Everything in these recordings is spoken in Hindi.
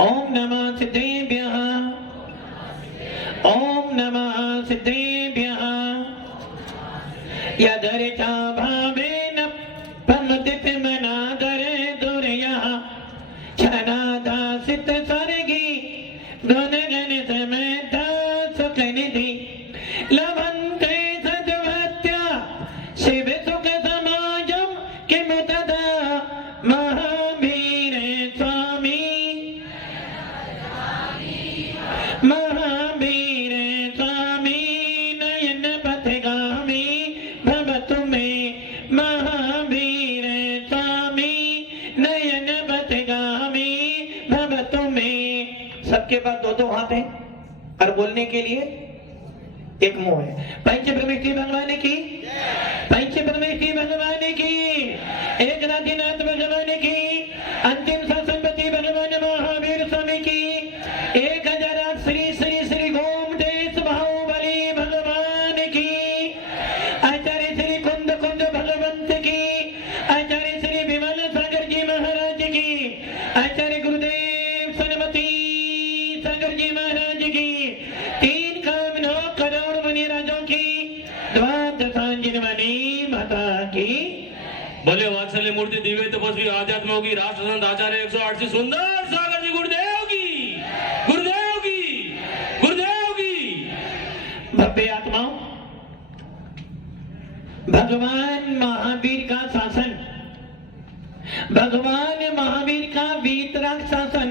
ओम नमः सिद्धेभ्यः, ओम नमः सिद्धेभ्यः। यदर्चा भावेन प्रमुदितमनादरे दुर्यः छनादासित सर्गी गुणगण समेत सुखनिधि लभन्ते सद्वत्या शिव सुख समाजम किम तदा महावीर स्वामी, महावीर स्वामी नयन पथगामी भवतु मे, महावीर स्वामी नयन पथगामी भवतु मे। सबके पास दो दो हाथ हैं और बोलने के लिए एक मुंह है। पंच परमेश्वरी भगवान की, पंच परमेश्वरी भगवान की, एक नाथ भगवान की, अंतिम शासनपति भगवान महावीर स्वामी की, 1008 श्री श्री श्री गोमतेश बाहुबली भगवान की, आचार्य श्री कुंद कुंद भगवंत की, आचार्य श्री विमल सागर जी महाराज की, आचार्य गुरुदेव सनमती सागर जी महाराज की, 3 काम 9 करोड़ मुनि राजों की, द्वादशांजनमणि माता की। बोले वात्सल्य मूर्ति दिव्य तपस्वी आध्यात्म की राष्ट्र संत आचार्य 108 से सुंदर सागर जी गुरुदेव की, गुरुदेव की, गुरुदेव की। भव्य आत्माओं, भगवान महावीर का शासन, भगवान महावीर का वीतराग शासन,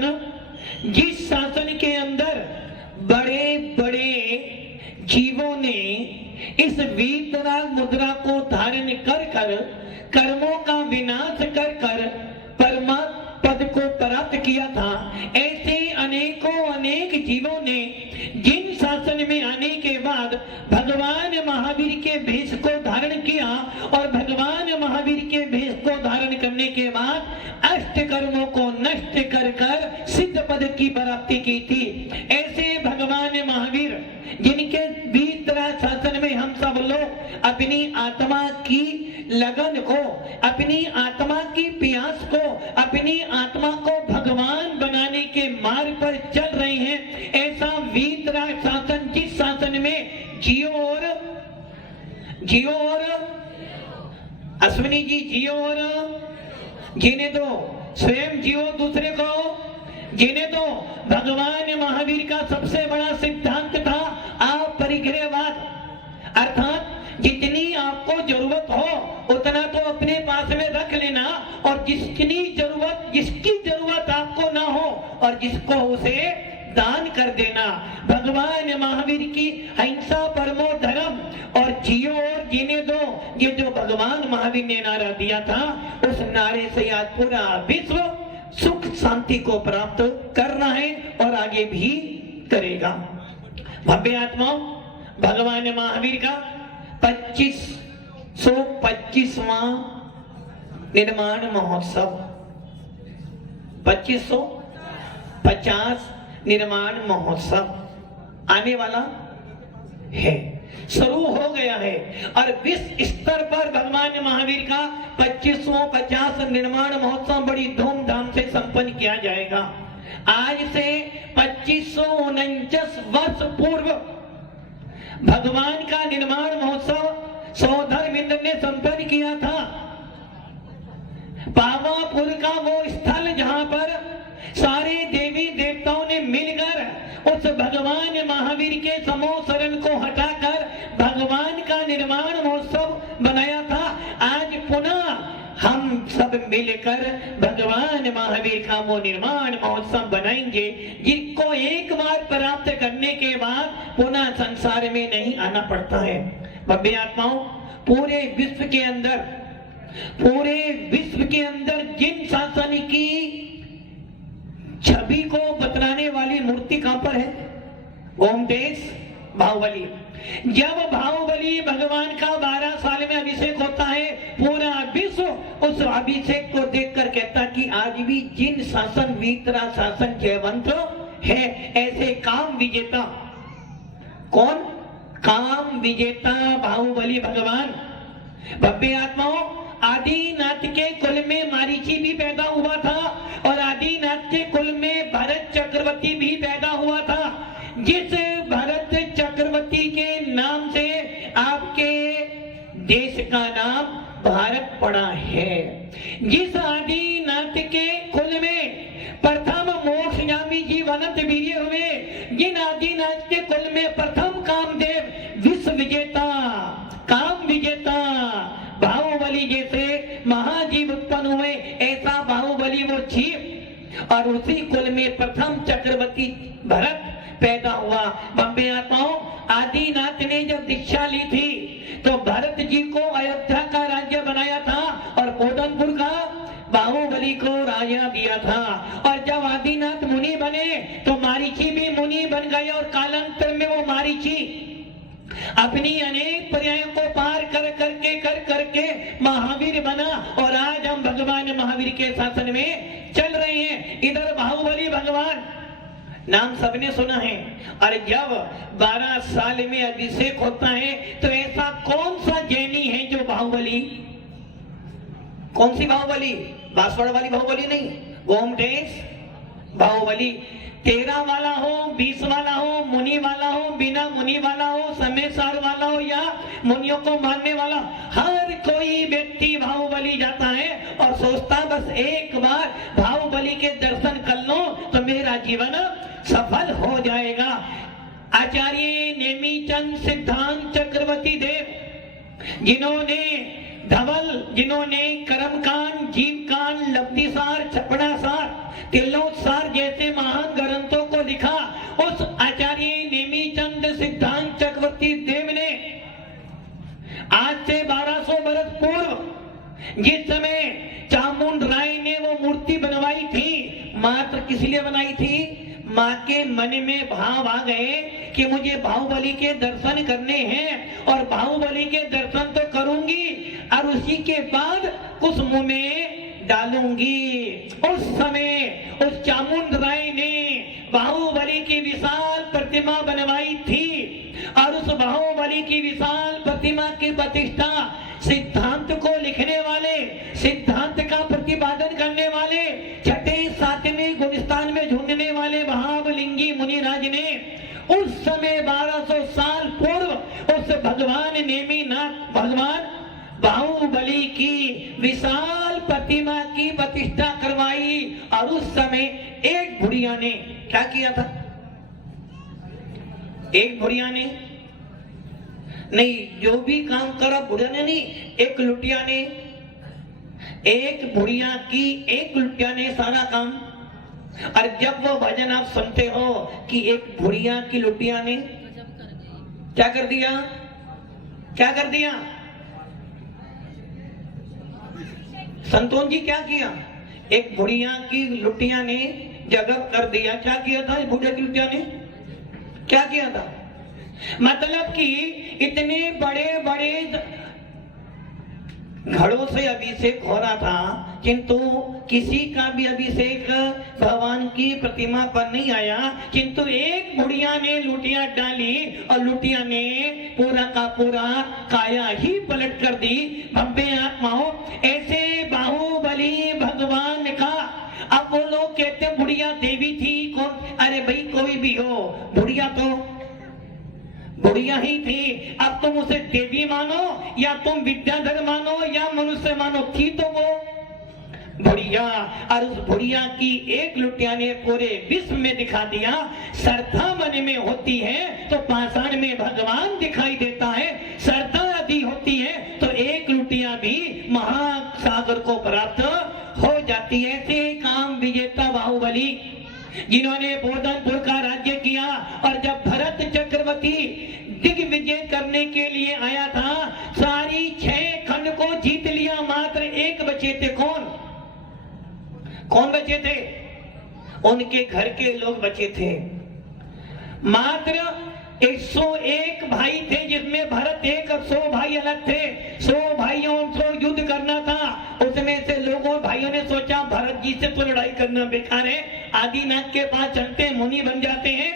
जिस शासन के अंदर बड़े बड़े जीवों ने इस वीतराग मुद्रा को धारण कर कर कर्मों का विनाश कर कर परमात्मा पद को प्राप्त किया था, ऐसे अनेकों अनेक जीवों ने जिन शासन में आने के बाद भगवान महावीर के भेष को धारण किया और भगवान महावीर के भेष को धारण करने के बाद अष्ट कर्मों को नष्ट कर कर सिद्ध पद की प्राप्ति की थी, ऐसे भगवान महावीर जिनके भीतर शासन में हम सब लोग अपनी आत्मा की लगन को, अपनी आत्मा की प्यास को, अपनी आत्मा को भगवान बनाने के मार्ग पर चल रहे हैं, ऐसा वीतराग शासन, जिस शासन में जियो और अश्विनी जी जियो और जीने दो, स्वयं जियो दूसरे को जीने दो। भगवान महावीर का सबसे बड़ा सिद्धांत था अपरिग्रहवाद, अर्थात जितनी आपको जरूरत हो उतना तो अपने पास में रख लेना और जिसकी जरूरत आपको ना हो और जिसको उसे दान कर देना। भगवान महावीर की अहिंसा परमो धर्म और जियो और जीने दो, ये जो भगवान महावीर ने नारा दिया था, उस नारे से आज पूरा विश्व सुख शांति को प्राप्त करना है और आगे भी करेगा। भव्य आत्माओं, भगवान महावीर का 2525वां निर्माण महोत्सव, 2550 निर्माण महोत्सव आने वाला है, शुरू हो गया है और विश्व स्तर पर भगवान महावीर का 2550 निर्माण महोत्सव बड़ी धूमधाम से संपन्न किया जाएगा। आज से 2549 वर्ष पूर्व भगवान का निर्माण महोत्सव सौधर्मेंद्र ने संपन्न किया था। पावापुर का वो स्थल जहां पर सारे देवी देवताओं ने मिलकर उस भगवान महावीर के समूह शरण को हटाकर भगवान का निर्माण महोत्सव बनाया था। आज पुनः हम सब मिलकर भगवान महावीर का वो निर्माण महोत्सव बनाएंगे, जिसको एक बार प्राप्त करने के बाद पुनः संसार में नहीं आना पड़ता है। भव्य आत्माओं, पूरे विश्व के अंदर जिन शासन की छवि को बतलाने वाली मूर्ति कहां पर है? गोमतेश बाहुबली। जब बाहुबली भगवान का 12 साल में अभिषेक होता है, पूरा विश्व उस अभिषेक को देखकर कहता कि आज भी जिन शासन वीतरा शासन जयवंत है, ऐसे काम विजेता कौन? काम विजेता बाहुबली भगवान। भव्य आत्माओं, आदिनाथ के कुल में मारीची भी पैदा हुआ था और आदिनाथ के कुल में भरत के कुल में प्रथम मोक्षगामी जीव अनंत वीर्य हुए, जिन आदिनाथ के कुल में प्रथम कामदेव विश्व विजेता, काम विजेता बाहुबली जैसे महाजीव उत्पन्न हुए, ऐसा बाहुबली वो जीव, और उसी कुल में प्रथम चक्रवर्ती भरत पैदा हुआ। बम्बे आत्माओं, आदिनाथ ने जब दीक्षा ली थी तो भरत जी को अयोध्या का राज्य बनाया था और पोदनपुर का बाहुबली को राजा दिया था। और जब आदिनाथ मुनि बने तो मारीची भी मुनि बन गए, और कालांतर में वो मारीची अपनी अनेक पर्यायों को पार कर करके महावीर बना, और आज हम भगवान महावीर के शासन में चल रहे हैं। इधर बाहुबली भगवान नाम सबने सुना है, और जब 12 साल में अभिषेक होता है तो ऐसा कौन सा जैनी है जो बाहुबली, कौन सी बाहुबली, बांसवाड़ा वाली बाहुबली नहीं, गोमटेश बाहुबली, 13 वाला हो, 20 वाला हो, मुनि वाला हो, बिना मुनि वाला हो, समय सार वाला हो, या मुनियों को मानने वाला, हर कोई व्यक्ति बाहुबली जाता है और सोचता बस एक बार बाहुबली के दर्शन कर लो तो मेरा जीवन सफल हो जाएगा। आचार्य नेमीचंद सिद्धांत चक्रवर्ती देव, जिन्होंने धवल, जिन्होंने कर्मकांड, जीवकांड, लब्धिसार, छपड़ासार, तिलोत्सार जैसे महान ग्रंथों को लिखा, उस आचार्य नेमीचंद सिद्धांत चक्रवर्ती देव ने आज से 1200 वर्ष पूर्व जिस समय चामुंड राय ने वो मूर्ति बनवाई थी, मात्र किस लिए बनाई थी? माँ के मन में भाव आ गए कि मुझे बाहुबली के दर्शन करने हैं, और बाहुबली के दर्शन तो करूंगी और उसी के बाद कुछ मुंह में डालूंगी। उस समय उस चामुंड राय ने बाहुबली की विशाल प्रतिमा बनवाई थी, और उस बाहुबली की विशाल प्रतिमा की प्रतिष्ठा सिद्धांत को लिखने वाले, सिद्धांत का प्रतिपादन करने वाले, छठे सातवें गुलिस्तान में झूमने वाले महाबलिंगी मुनिराज ने उस समय 1200 साल पूर्व उस भगवान नेमीनाथ, भगवान बाहुबली की विशाल प्रतिमा की प्रतिष्ठा करवाई। और उस समय एक बुढ़िया ने क्या किया था? एक बुढ़िया ने नहीं, जो भी काम करा बुढ़िया ने नहीं, एक लुटिया ने, एक बुढ़िया की एक लुटिया ने सारा काम। और जब वो भजन आप सुनते हो कि एक बुढ़िया की लुटिया ने क्या कर दिया, क्या कर दिया? संतोष जी क्या किया? एक बुढ़िया की लुटिया ने जगत कर दिया। क्या किया था बुढ़िया की लुटिया ने? क्या किया था? मतलब कि इतने बड़े बड़े घड़ों से अभिषेक हो रहा था, किंतु किसी का भी अभिषेक भगवान की प्रतिमा पर नहीं आया, किंतु एक बुढ़िया ने लुटिया डाली और लुटिया ने पूरा का पूरा काया ही पलट कर दी। भव्य आत्माओं, ऐसे बाहुबली भगवान का, अब वो लोग कहते हैं बुढ़िया देवी थी, कौन? अरे भाई कोई भी हो, बुढ़िया तो बुढ़िया ही थी। अब तुम उसे देवी मानो या तुम विद्याधर मानो या मनुष्य मानो, थी तो वो बुढ़िया। और उस बुढ़िया की एक लुटिया ने पूरे विश्व में दिखा दिया, श्रद्धा मन में होती है तो पाषाण में भगवान दिखाई देता है, श्रद्धा यदि होती है तो एक लुटिया भी महासागर को प्राप्त हो जाती है। ऐसे काम विजेता बाहुबली, जिन्होंने बोधनपुर का राज्य किया, और जब भरत चक्रवर्ती दिग्विजय करने के लिए आया था, सारी 6 खंड को जीत लिया, मात्र एक बचे थे। कौन कौन बचे थे? उनके घर के लोग बचे थे। मात्र 101 भाई थे, जिसमें भरत एक और 100 भाई अलग थे। 100 भाइयों से युद्ध करना था। उसमें से लोगों भाइयों ने सोचा भरत जी से तो लड़ाई करना बेकार है, आदिनाथ के पास चलते हैं, मुनि बन जाते हैं,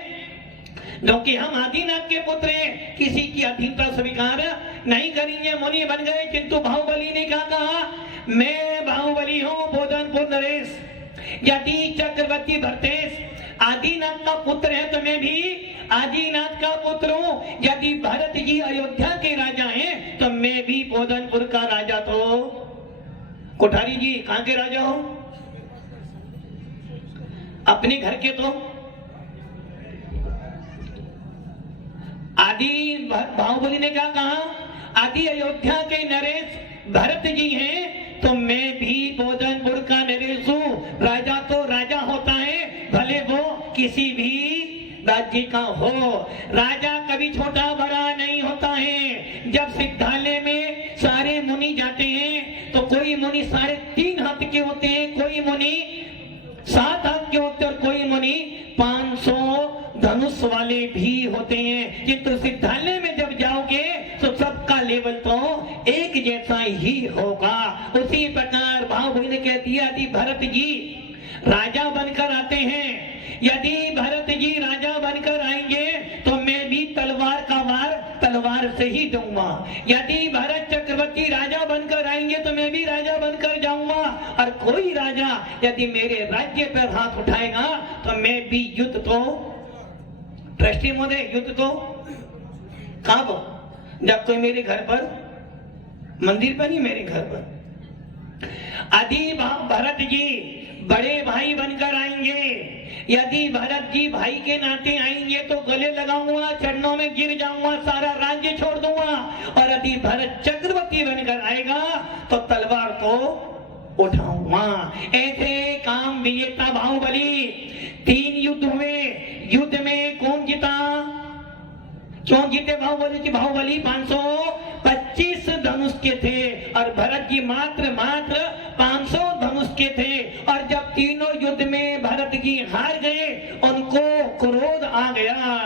क्योंकि हम आदिनाथ के पुत्र हैं, किसी की अधीनता स्वीकार नहीं करेंगे। मुनि बन गए, किंतु बाहुबली ने क्या कहा? मैं बाहुबली हूँ, बोधनपुर नरेश, यदि चक्रवर्ती भरतेश आदिनाथ का पुत्र है तो मैं भी आदिनाथ का पुत्र हूँ। यदि भरत जी अयोध्या के राजा हैं तो मैं भी बोधनपुर का राजा। तो कोठारी जी कहाँ के राजा हो? अपने घर के तो आदि बाहुबली ने क्या कहा, आदि अयोध्या के नरेश भरत जी हैं, तो मैं भी भोजनपुर का नरेश हूं। राजा तो राजा होता है, भले वो किसी भी राज्य का हो। राजा कभी छोटा बड़ा नहीं होता है। जब सिद्धालय में सारे मुनि जाते हैं तो कोई मुनि 3.5 हाथ के होते हैं, कोई मुनि 7 हाथ के होते हैं और कोई मुनि 500 धनुष वाले भी होते हैं। किंतु सिद्धालय में जब जाओगे तो सबका लेवल तो एक जैसा ही होगा। उसी प्रकार बाहुबली ने कह दिया, यदि भरत जी राजा बनकर आते हैं, यदि भरत जी राजा बनकर आएंगे तो मैं भी तलवार का वार तलवार से ही दूंगा। यदि भरत चक्रवर्ती राजा बनकर आएंगे तो मैं भी राजा बनकर जाऊंगा। और कोई राजा यदि मेरे राज्य पर हाथ उठाएगा तो मैं भी युद्ध तो ट्रस्टी महोदय युद्ध तो कब, जब कोई मेरे घर पर, मंदिर पर नहीं, मेरे घर पर यदि भरत जी बड़े भाई बनकर आएंगे, यदि भरत जी भाई के नाते आएंगे तो गले लगाऊंगा, चरणों में गिर जाऊंगा, सारा राज्य छोड़ दूंगा। और यदि भरत चक्रवर्ती बनकर आएगा तो तलवार को उठाऊंगा। ऐसे काम विजेता बाहुबली। 3 युद्ध हुए, युद्ध में कौन जीता, क्यों जीते बाहुबली की? बाहुबली 525 धनुष के थे और भरत जी मात्र 500 धनुष के थे। और जब तीनों युद्ध में भरत जी हार गए, उनको क्रोध आ गया,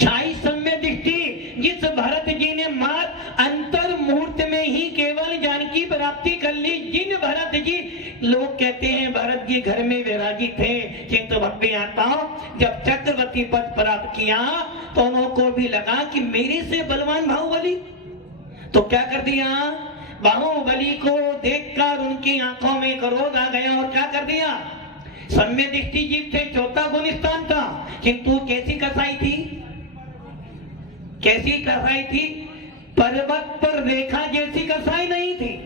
छाई सम्य दृष्टि। जिस भरत जी ने मात्र अंतर मुहूर्त में ही केवल जानकी प्राप्ति कर ली, जिन भरत जी, लोग कहते हैं भरत जी घर में वैरागी थे, किंतु भव्य आता जब चक्रवर्ती पद प्राप्त किया तो उनको भी लगा कि मेरे से बलवान बाहुबली। तो क्या कर दिया, बाहुबली को देखकर उनकी आंखों में क्रोध आ गया और क्या कर दिया, सम्य दृष्टि जीव थे, चौथा गुण स्थान था, किंतु कैसी कसाई थी, कैसी कसाई थी, पर्वत पर रेखा जैसी कसाई नहीं थी।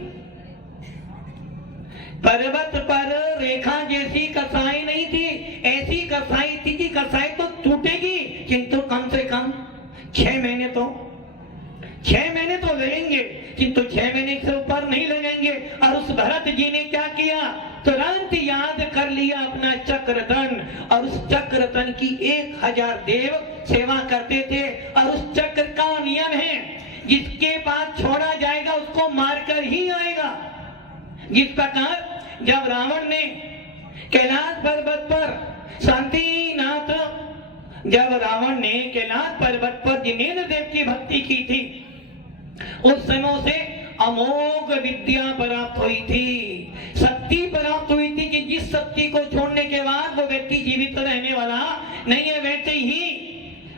पर्वत पर रेखा जैसी कसाई नहीं थी, ऐसी कसाई थी कि कसाई तो टूटेगी, किंतु कम से कम 6 महीने तो 6 महीने तो लगेंगे, किंतु 6 महीने से ऊपर नहीं लगेंगे। और उस भरत जी ने क्या किया, तुरंत याद कर लिया अपना चक्रधन, और उस चक्रधन की 1000 देव सेवा करते थे। और उस चक्र का नियम है, जिसके पास छोड़ा जाएगा उसको मारकर ही आएगा। जिस प्रकार जब रावण ने कैलाश पर्वत पर शांतिनाथ, जब रावण ने कैलाश पर्वत पर जिनेन्द्र देव की भक्ति की थी, उस समय से अमोघ विद्या प्राप्त हुई थी, शक्ति प्राप्त हुई थी कि जिस शक्ति को छोड़ने के बाद वो व्यक्ति जीवित रहने वाला नहीं है। वैसे ही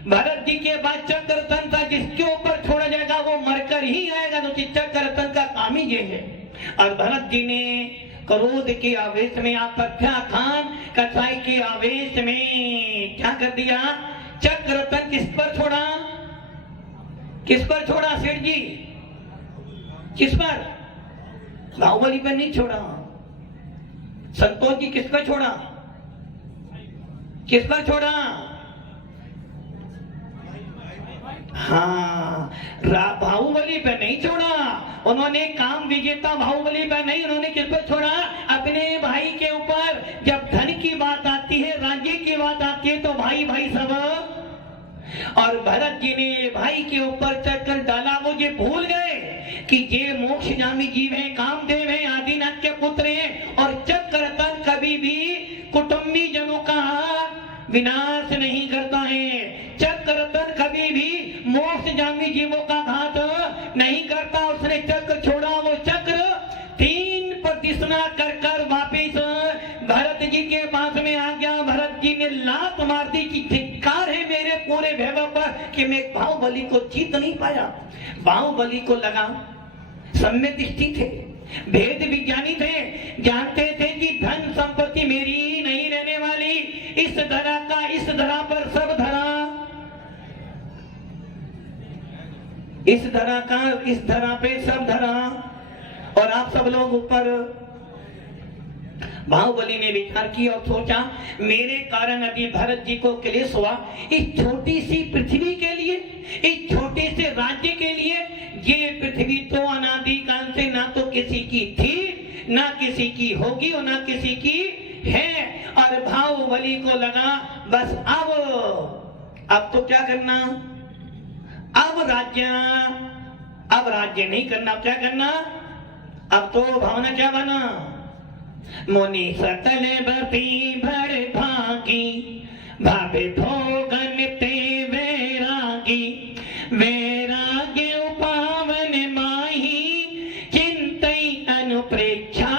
भरत जी के बाद चक्रधन था, जिसके ऊपर छोड़ा जाएगा वो मरकर ही आएगा। तो चक्रधन का काम ही ये है। और भरत जी ने क्रोध के आवेश में, खान कसाई के आवेश में क्या कर दिया, चक्रधन किस पर छोड़ा, किस पर छोड़ा सेठ जी, किस पर, बाहुबली पर नहीं छोड़ा। संतोष जी किस पर छोड़ा, किस पर छोड़ा, हाँ, बाहुबली पे नहीं छोड़ा उन्होंने, काम विजेता बाहुबली पे नहीं, उन्होंने किस पर छोड़ा, अपने भाई के ऊपर। जब धन की बात आती है, राज्य की बात आती है, तो भाई भाई सब। और भरत जी ने भाई के ऊपर चढ़कर डाला, वो ये भूल गए कि ये मोक्षगामी जीव है, कामदेव है, आदिनाथ के पुत्र हैं। और चक्रधन कभी भी कुटुंबी जनों का विनाश नहीं करता है, चक्रधन कभी भी मोक्षगामी जीवों का घात नहीं करता। उसने चक्र छोड़ा, वो चक्र 3 प्रदक्षिणा कर कर वापिस भरत जी के पास में आ गया। भरत जी ने लात मार दी कि धिक्कार है मेरे पूरे वैभव पर कि मैं बाहुबली को जीत नहीं पाया। बाहुबली को लगा, सम्य दृष्टि थे, भेद विज्ञानी थे, जानते थे कि धन संपत्ति मेरी नहीं रहने वाली, इस धरा का इस धरा पर सब धरा, इस धरा का इस धरा पे सब धरा, और आप सब लोग ऊपर। बाहुबली ने विचार किया और सोचा मेरे कारण अभी भरत जी को क्लेश हुआ, इस छोटी सी पृथ्वी के लिए, इस छोटे से राज्य के लिए। ये पृथ्वी तो अनादि काल से ना तो किसी की थी, ना किसी की होगी और ना किसी की है। और बाहुबली को लगा बस अब तो क्या करना, अब राज्य नहीं करना, क्या करना, अब तो भावना क्या बना, मुनि सतल बती भर भागी, भावे भोगन ते वैरागी, वैराग्य पावन माही, चिंतई अनुप्रेक्षा।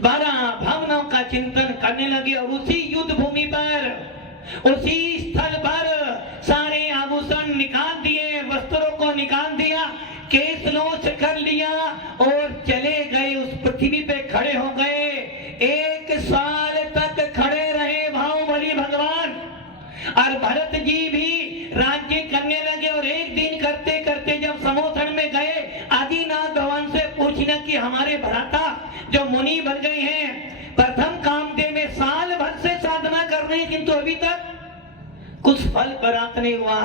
बड़ा भावनाओं का चिंतन करने लगे और उसी युद्ध भूमि पर, उसी स्थल पर सारे आभूषण निकाल दिए, वस्त्रों को निकाल दिया, केस नोच कर लिया और चले गए, उस पृथ्वी पे खड़े हो गए। 1 साल तक खड़े रहे बाहुबली भगवान और भरत जी भी राज्य करने लगे। और एक दिन करते करते जब समोथन में गए, आदिनाथ भगवान से पूछना कि हमारे भ्राता जो मुनि बन गए हैं, प्रथम कामदेव में साल भर से साधना कर रहे हैं, किंतु अभी तक कुछ फल प्राप्त नहीं हुआ।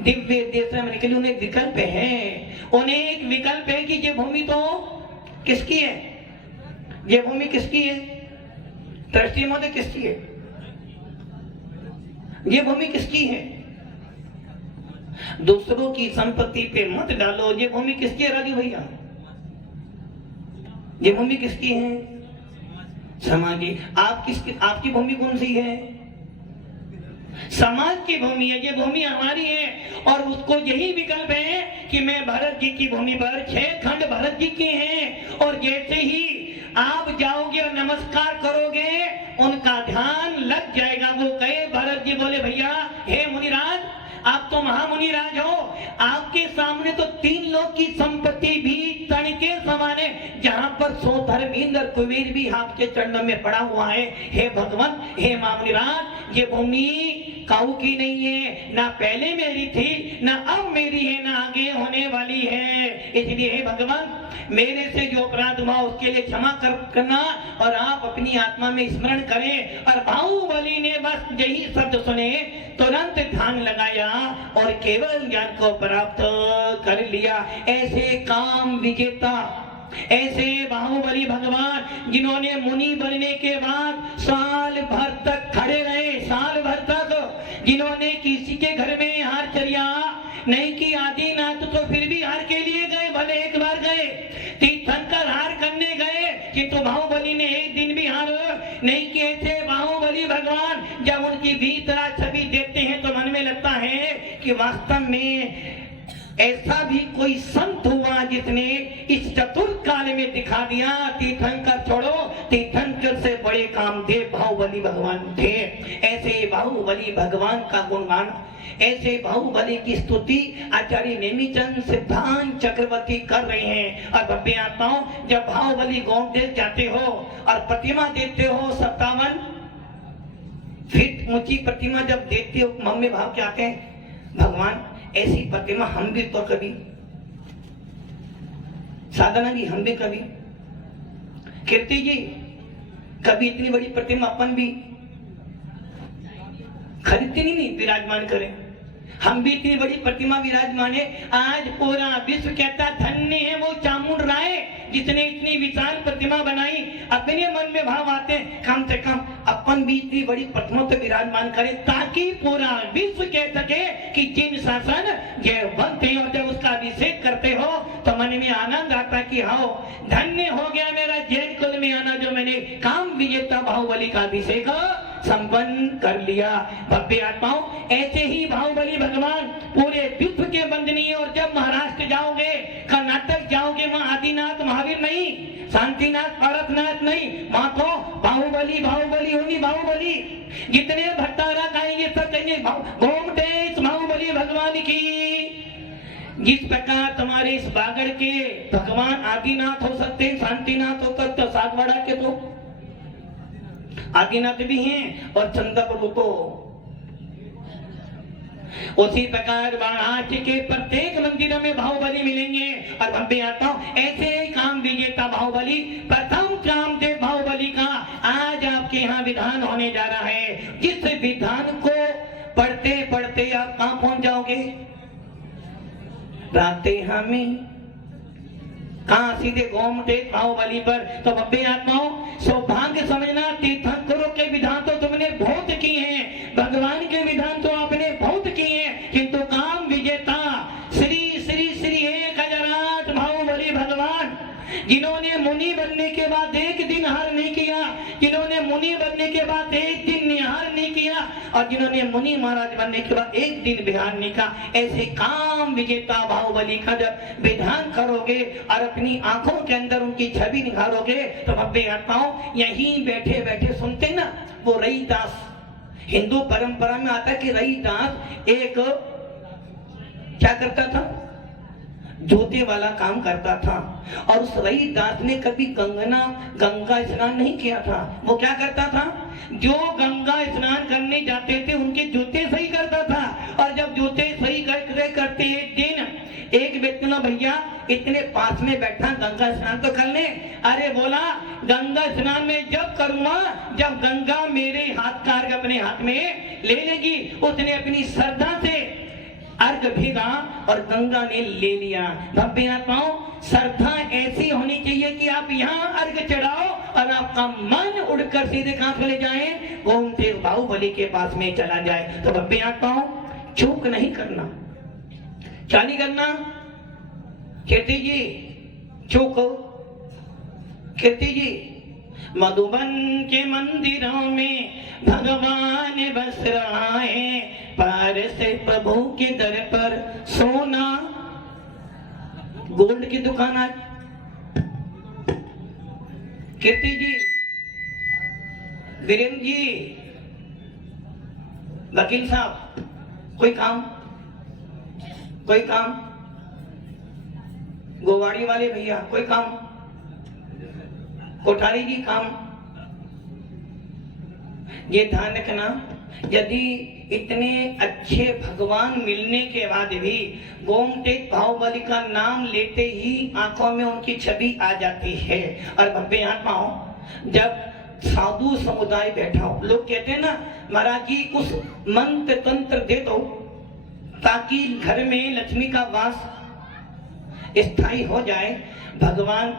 दिव्य देश में निकले, उन्हें विकल्प है, उन्हें एक विकल्प है कि ये भूमि तो किसकी है, ये भूमि किसकी है, दृष्टि महोदय किसकी है, ये भूमि किसकी है। दूसरों की संपत्ति पे मत डालो, ये भूमि किसकी है राजू भैया, ये भूमि किसकी है, समाज की। आपकी भूमि कौन सी है, समाज की भूमि है, ये भूमि हमारी है। और उसको यही विकल्प है कि मैं भरत जी की भूमि पर 6 खंड भरत जी के हैं, और जैसे ही आप जाओगे और नमस्कार करोगे उनका ध्यान लग जाएगा। वो कहे, भरत जी बोले भैया हे मुनिराज, आप तो महामुनि राज हो, आपके सामने तो 3 लोग की संपत्ति भी तन के समान है, जहां पर धर्मेंद्र कुबेर भी आपके चरणों में पड़ा हुआ है। हे भगवान, हे महामुनि राज, ये भूमि काऊ की नहीं है, ना पहले मेरी थी, ना अब मेरी है, ना आगे होने वाली है। इसलिए हे भगवान, मेरे से जो अपराध हुआ उसके लिए क्षमा करना और आप अपनी आत्मा में स्मरण करें। और बाहुबली ने बस यही शब्द सुने, तुरंत ध्यान लगाया और केवल ज्ञान को प्राप्त कर लिया। ऐसे काम विजेता, ऐसे बाहुबली भगवान जिन्होंने मुनि बनने के बाद साल भर तक खड़े रहे, साल भर तक, जिन्होंने किसी के घर में हारचर्या नहीं की, आदिनाथ तो फिर भी हार के लिए गए, भले एक बार गए, तीर्थंकर हार करने गए, किंतु बाहुबली ने एक दिन भी हार नहीं किए थे। बाहुबली भगवान जब उनकी भीतरा छवि देखते हैं तो मन में लगता है कि वास्तव में ऐसा भी कोई संत हुआ जिसने इस चतुर काल में दिखा दिया। तीर्थंकर छोड़ो, तीर्थंकर से बड़े कामदेव बाहुबली भगवान थे। ऐसे बाहुबली भगवान का गुणगान, ऐसे बाहुबली की स्तुति आचार्य नेमिचंद सिद्धांत चक्रवर्ती कर रहे हैं। और भव्य आत्माओं, जब बाहुबली गोंडेल जाते हो और प्रतिमा देखते हो 57 फीट ऊंची प्रतिमा जब देखते हो, मन में भाव क्या आते हैं, भगवान ऐसी प्रतिमा हम भी तो कभी, साधना जी हम भी कभी, कीर्ति जी कभी इतनी बड़ी प्रतिमा अपन भी खरीदते नहीं विराजमान करें, हम भी इतनी बड़ी प्रतिमा विराजमान है। आज पूरा विश्व कहता धन्य है वो चामुंड राय जिसने इतनी विशाल प्रतिमा बनाई। अपने मन में भाव आते हैं, कम से कम अपन भी इतनी बड़ी प्रतिमा तो विराजमान करें, ताकि पूरा विश्व कह सके कि जिन शासन जय बनते हो, जब उसका अभिषेक करते हो तो मन में आनंद आता कि हाँ धन्य हो गया मेरा जैन कुल में आना, जो मैंने काम विजेता बाहुबली का अभिषेक संपन्न कर लिया। भव्य आत्माओं, ऐसे ही बाहुबली भगवान पूरे विश्व के वंदनीय। और जब महाराष्ट्र जाओगे, कर्नाटक जाओगे, वहाँ आदिनाथ महावीर नहीं, शांतिनाथ पारसनाथ नहीं, वहाँ तो बाहुबली बाहुबली होगी बाहुबली। जितने भट्टारा गाएंगे सब कहेंगे गोमटेश बाहुबली भगवान की। जिस प्रकार तुम्हारे इस बागड़ के भगवान आदिनाथ हो सकते हैं, शांतिनाथ हो सकते, तो सातवाड़ा के तो आदिनाथ भी हैं और चंदा प्रभु तो उसी प्रकार वाराणसी के प्रत्येक मंदिरों में बाहुबली मिलेंगे। और हम भी आता हूँ ऐसे ही काम विजेता बाहुबली, प्रथम कामदेव बाहुबली का आज आपके यहाँ विधान होने जा रहा है। जिस विधान को पढ़ते पढ़ते आप कहाँ पहुंच जाओगे? रातेहा में, कहाँ? सीधे गोमटेक बाहुबली पर। तो बब्बे आत्माओं, सौभाग्य समझना, तीर्थंकरों के विधान तो तुमने बहुत किए हैं, भगवान के विधान तो आपने बहुत किए हैं, किंतु काम विजेता श्री श्री श्री 1008 बाहुबली भगवान, जिन्होंने मुनि बनने के बाद एक दिन हार नहीं किया, जिन्होंने मुनि बनने के बाद एक दिन निहार नहीं किया, और जिन्होंने मुनि महाराज बनने के बाद एक दिन विहार नहीं किया, ऐसे काम विजेता बाहुबली का जब विधान करोगे और अपनी आंखों के अंदर उनकी छवि निखारोगे, तो बब्बे आत्माओं यहीं बैठे बैठे सुनते ना, वो रईदास, हिंदू परंपरा में आता है कि रईदास एक क्या करता था? जोते वाला काम करता था। और उस रईदास ने कभी गंगा स्नान नहीं किया था। वो क्या करता था? जो गंगा स्नान करने जाते थे उनके जूते सही करता था। और जब जूते सही करते एक दिन एक व्यक्ति ने, भैया इतने पास में बैठा, गंगा स्नान तो कर ले। अरे बोला, गंगा स्नान में जब करूंगा जब गंगा मेरे हाथ का अर्घ अपने हाथ में ले लेगी। उसने अपनी श्रद्धा से अर्घ भेजा और गंगा ने ले लिया। भव्य आत्माओं, श्रद्धा ऐसी होनी चाहिए कि आप यहाँ अर्घ चढ़ाओ और आपका मन उड़कर सीधे कहां चले जाए? गोमटेक बाहुबली के पास में चला जाए। तो भव्य आत्माओं, चूक नहीं करना, क्या नहीं करना? कीर्ति जी, चूक कीर्ति जी, मधुबन के मंदिरों में भगवान बस रहा है, पार से प्रभु के दर पर सोना गोल्ड की दुकान। आज कीर्ति जी, वीरेंद्र जी, वकील साहब, कोई काम? कोई काम? गोवाड़ी वाले भैया, कोई काम? कोठारी जी, काम? ये ध्यान रखना, यदि इतने अच्छे भगवान मिलने के बाद भी गोमटेक बाहुबली का नाम लेते ही आंखों में उनकी छवि आ जाती है। और भव्य आत्माओं, जब साधु समुदाय बैठा हो, लोग कहते हैं ना, महाराज जी कुछ मंत्र तंत्र दे दो ताकि घर में लक्ष्मी का वास स्थायी हो जाए। भगवान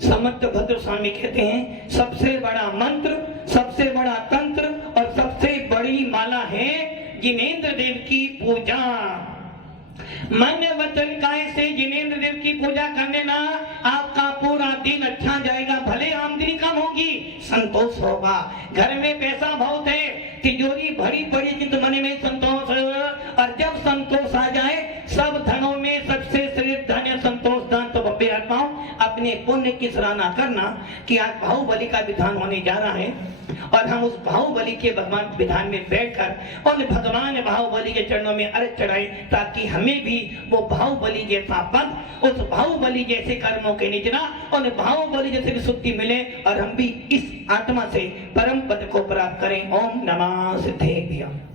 समर्थ भद्र स्वामी कहते हैं, सबसे बड़ा मंत्र, सबसे बड़ा तंत्र और सबसे बड़ी माला है जिनेंद्र देव की पूजा। मन वचन काय से जिनेंद्र देव की पूजा करने ना, आपका पूरा दिन अच्छा जाएगा। भले आमदनी कम होगी, संतोष होगा। घर में पैसा बहुत है, तिजोरी भरी पड़ी, किंतु मन में संतोष। और जब संतोष आ जाए, सब धनों में सबसे श्रेष्ठ धन है संतोष दान। तो बब्बे आत्माओं, अपने पुण्य की सराहना करना कि आज बाहुबली का विधान होने जा रहा है और हम उस बाहुबली के भगवान विधान में बैठकर उन भगवान बाहुबली के चरणों में अर्घ चढ़ाए, ताकि हमें भी वो बाहुबली जैसा पद, उस बाहुबली जैसे कर्मों के निजना, उन बाहुबली जैसे विशुद्धि मिले और हम भी इस आत्मा से परम पद को प्राप्त करें। ओम नमः सिद्धेभ्यः।